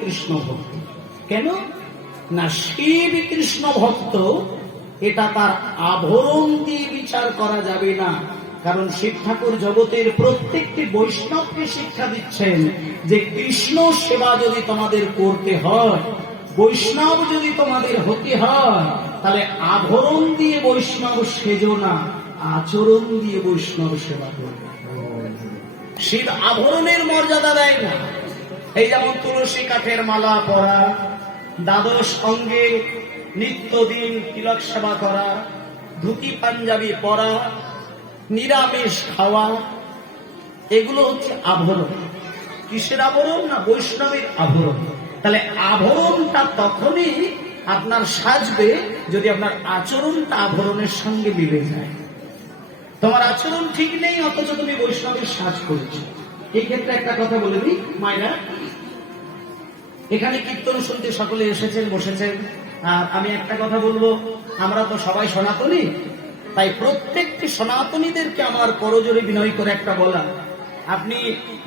কৃষ্ণ ভক্ত কেন? না শিব কৃষ্ণ ভক্ত এটা তার আভরণ দিয়ে বিচার করা যাবে না। কারণ শিব ঠাকুর জগতের প্রত্যেকটি বৈষ্ণবকে শিক্ষা দিচ্ছেন যে কৃষ্ণ সেবা যদি তোমাদের করতে হয়, বৈষ্ণব যদি তোমাদের হতে হয়, তাহলে আভরণ দিয়ে বৈষ্ণব সেজো না, আচরণ দিয়ে বৈষ্ণব সেবা করবে। শিব আভরণের মর্যাদা দেয় না। এই যেমন তুলসী কাঠের মালা পরা, দ্বাদশ অঙ্গে নিত্যদিন তিলক সেবা করা, ধুতি পাঞ্জাবি পরা, নিরামিষ খাওয়া, এগুলো হচ্ছে আভরণ। কিসের আভরণ না বৈষ্ণবের আভরণ? তাহলে আভরণটা তখনই আপনার সাজবে যদি আপনার আচরণটা আভরণের সঙ্গে মিলে যায়। তোমার আচরণ ঠিক নেই, অথচ তুমি বৈষ্ণবের সাজ করেছ। এই ক্ষেত্রে একটা কথা বলে দিই, মায়েরা এখানে কীর্তন শুনতে সকলে এসেছেন, বসেছেন। আর আমি একটা কথা বলব, আমরা তো সবাই সনাতনী, তাই প্রত্যেকটি সনাতনীদেরকে আমার করজোরে বিনয় করে একটা বলা। আপনি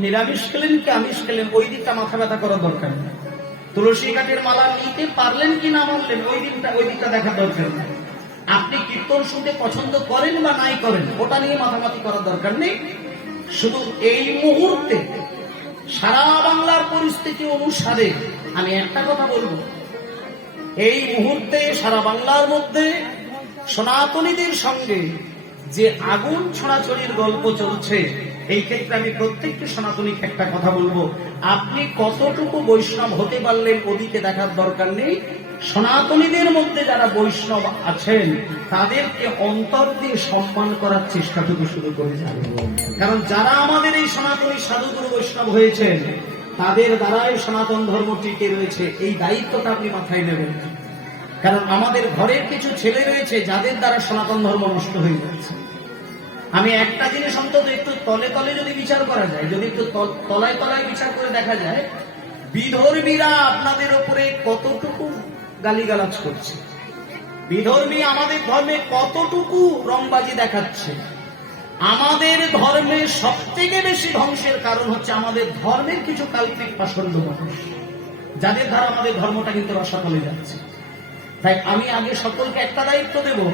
নিরামিষ খেলেন কি আমিষ খেলেন, ওই দিকটা মাথা ব্যথা করার দরকার নেই। তুলসী কাঠের মালা নিতে পারলেন কি না মানলেন, ওই দিকটা ওই দিকটা দেখার দরকার নেই। আপনি কীর্তন শুনতে পছন্দ করেন বা নাই করেন, ওটা নিয়ে মাথামাতি করার দরকার নেই। শুধু এই মুহূর্তে সারা বাংলার পরিস্থিতি অনুসারে আমি একটা কথা বলব। এই মুহূর্তে সারা বাংলার মধ্যে সনাতনীদের সঙ্গে যে আগুন ছড়াছড়ির গল্প চলছে, এই ক্ষেত্রে আমি প্রত্যেকটি সনাতনী একটা কথা বলব। আপনি কতটুকু বৈষ্ণব হতে পারলেন ওদিকে দেখার দরকার নেই সনাতনীদের মধ্যে যারা বৈষ্ণব আছেন, তাদেরকে অন্তর দিয়ে সম্মান করার চেষ্টাটুকু শুরু করে যাবে কারণ যারা আমাদের এই সনাতনী সাধুগুরু বৈষ্ণব হয়েছেন, তাদের দ্বারাই সনাতন ধর্ম টিকে রয়েছে। এই দায়িত্বটা আপনি মাথায় নেবেন। কারণ আমাদের ঘরের কিছু ছেলে রয়েছে, যাদের দ্বারা সনাতন ধর্ম নষ্ট হয়ে যাচ্ছে। আমি একটা জিনিস অন্তত একটু তলে তলে যদি বিচার করা যায়, যদি একটু তল- তলায় তলায় বিচার করে দেখা যায়, বিধর্মীরা আপনাদের ওপরে কতটুকু গালিগালাজ করছে। বিধর্মী আমাদের ধর্মে কতটুকু রংবাজি দেখাচ্ছে? আমাদের ধর্মে সব থেকে বেশি ধ্বংসের কারণ হচ্ছে আমাদের ধর্মের কিছু কাল্পিক পাষণ্ড মানুষ। যাদের দ্বারা আমাদের ধর্মটা কিন্তু রসাতলে যাচ্ছে। তাই আমি আগে সকলকে একটা দায়িত্ব দেব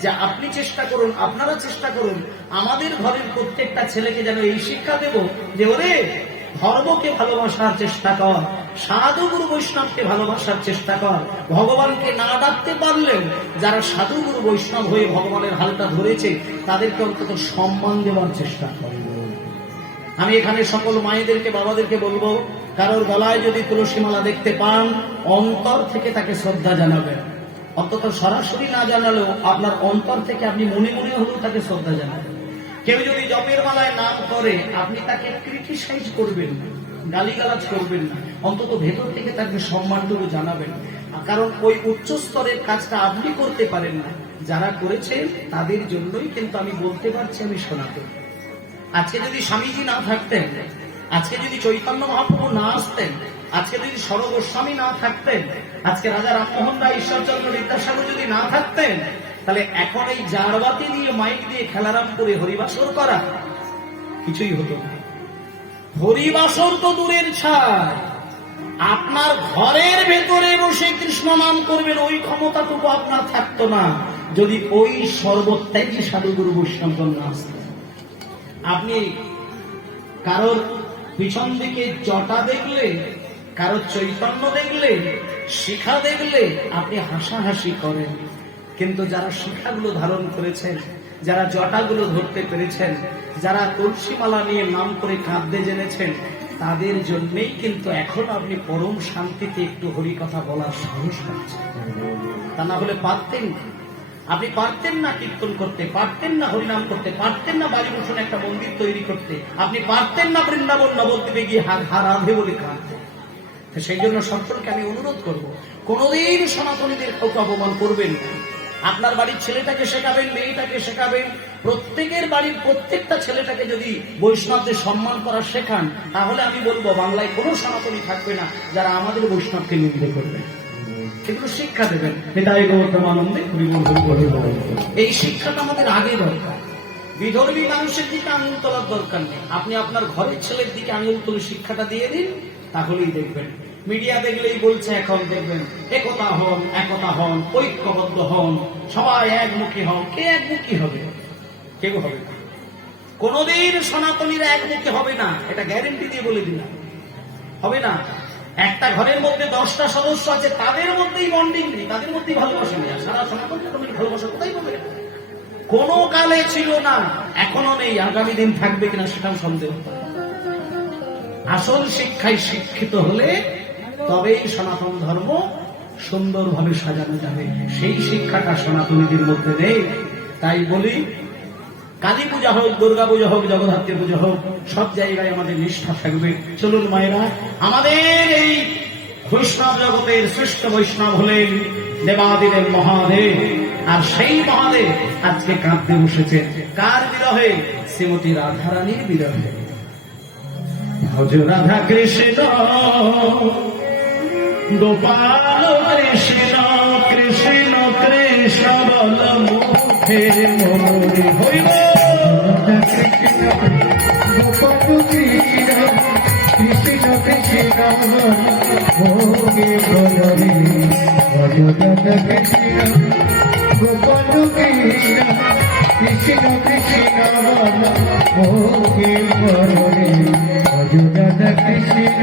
যে আপনি চেষ্টা করুন, আপনারা চেষ্টা করুন, আমাদের ঘরের প্রত্যেকটা ছেলেকে যেন এই শিক্ষা দেব যে, ওরে, ধর্মকে ভালোবাসার চেষ্টা কর সাধু গুরু বৈষ্ণবকে ভালোবাসার চেষ্টা কর। ভগবানকে না ডাকতে পারলেও যারা সাধু গুরু বৈষ্ণব হয়ে ভগবানের হালটা ধরেছে, তাদেরকে অন্তত সম্মান দেওয়ার চেষ্টা কর। আমি এখানে সকল মায়েদেরকে, বাবাদেরকে বলব, কারোর গলায় যদি তুলসী মালা দেখতে পান, অন্তর থেকে তাকে শ্রদ্ধা জানাবেন অন্তত সরাসরি না জানালেও আপনার অন্তর থেকে আপনি মনে মনে হলেও তাকে শ্রদ্ধা জানাবেন। কেউ যদি জপের মালায় নাম করে, আপনি তাকে ক্রিটিসাইজ করবেন না। গালিগালাজ করবেন না। অন্তত ভেতর থেকে তাকে সম্মানটুকু জানাবেন। কারণ ওই উচ্চ স্তরের কাজটা আপনি করতে পারেন না। যারা করেছেন তাদের জন্যই কিন্তু আমি বলতে পারছি, আমি সনাতন আজকে যদি স্বামীজি না থাকতেন, আজকে যদি চৈতন্য মহাপ্রভু না আসতেন, আজকে যদি সরগোস্বামী না থাকতেন, আজকে রাজা রামমোহন রায়, ঈশ্বরচন্দ্র বিদ্যাসাগর যদি না থাকতেন, তাহলে এখন এই জারবাতি দিয়ে মাইক দিয়ে খেলারাম করে হরিবাসর করা কিছুই হতো না। হরিবাসর তো দূরের ছাড় আপনার ঘরের ভেতরে বসে কৃষ্ণ নাম করবেন, ওই ক্ষমতাটুকু আপনার থাকতো না। যদি ওই সর্বত্যাগী সাধুগুরু বৈষ্ণব না আসতেন। আপনি কারোর পিছন দিকে জটা দেখলে, কারোর চৈতন্য দেখলে, শিখা দেখলে, আপনি হাসাহাসি করেন। কিন্তু যারা শিখাগুলো ধারণ করেছেন যারা জটাগুলো ধরতে পেরেছেন, যারা তুলসীমালা নিয়ে নাম করে কাঁদতে জেনেছেন, তাদের জন্যই কিন্তু এখন আপনি পরম শান্তিতে একটু হরি কথা বলার সাহস পাচ্ছেন। তা না হলে পারতেন। আপনি পারতেন না কীর্তন করতে, পারতেন না হরিনাম করতে, পারতেন না বাড়ি বসুন একটা মন্দির তৈরি করতে, আপনি পারতেন না বৃন্দাবন নবদ্বীপে গিয়ে হার হারাধে বলে কাঁদতে। সেই জন্য সকলকে আমি অনুরোধ করব, কোনোদিন সনাতনীদের কাউকে অপমান করবেন না। আপনার বাড়ির ছেলেটাকে শেখাবেন, মেয়েটাকে শেখাবেন। প্রত্যেকের বাড়ির প্রত্যেকটা ছেলেটাকে যদি বৈষ্ণবদের সম্মান করা শেখান, তাহলে আমি বলব, বাংলায় কোনো সনাতনী থাকবে না যারা আমাদের বৈষ্ণবকে নিন্দে করবে। এগুলো শিক্ষা দেবেন। হরিবল হরিবল হরিবল। এই শিক্ষাটা আমাদের আগে দরকার। বিধর্মী মানুষের দিকে আঙুল তোলার দরকার নেই। আপনি আপনার ঘরের ছেলের দিকে আঙুল তুলে শিক্ষাটা দিয়ে দিন, তাহলেই দেখবেন। মিডিয়া দেখলেই বলছে, এখন দেখবেন, একতা হন একতা হন, ঐক্যবদ্ধ হন। সবাই একমুখী হন কে একমুখী হবে? কেউ হবে না। কোনদিন সনাতনীরা একমুখী হবে না, এটা গ্যারেন্টি দিয়ে বলে দিলাম। হবে না? একটা ঘরের মধ্যে দশটা সদস্য আছে, তাদের মধ্যেই বন্ডিং নেই, তাদের মধ্যেই ভালোবাসা নেই। সারা সনাতন ধর্মের ভালোবাসা কোথায় পাবে? কোন কালে ছিল না, এখনও নেই, আগামী দিন থাকবে কিনা সেটাও সন্দেহ। আসল শিক্ষায় শিক্ষিত হলে তবেই সনাতন ধর্ম সুন্দরভাবে সাজানো যাবে। সেই শিক্ষাটা সনাতনীদের মধ্যে নেই। তাই বলি, কালী পূজা হোক, দুর্গা পূজা হোক, জগদ্ধাত্রী পূজা হোক, সব জায়গায় আমাদের নিষ্ঠা থাকবে। চলুন মায়েরা, আমাদের এই বৈষ্ণব জগতের শ্রেষ্ঠ বৈষ্ণব হলেন দেবাদিদেব মহাদেব। আর সেই মহাদেব আজকে কাঁদতে বসেছে। কার বিরহে? শ্রীমতী রাধারানীর বিরহে। রাধা কৃষ্ণ, গোপাল কৃষ্ণ কৃষ্ণ বল মুখে মোরে হইব। কৃষ্ণ কৃষ্ণ ভোগে বলরে ভজগত কৃষ্ণ গোপন কৃষ্ণ কৃষ্ণ কৃষ্ণ বল ভোগে বলরে ভজগত কৃষ্ণ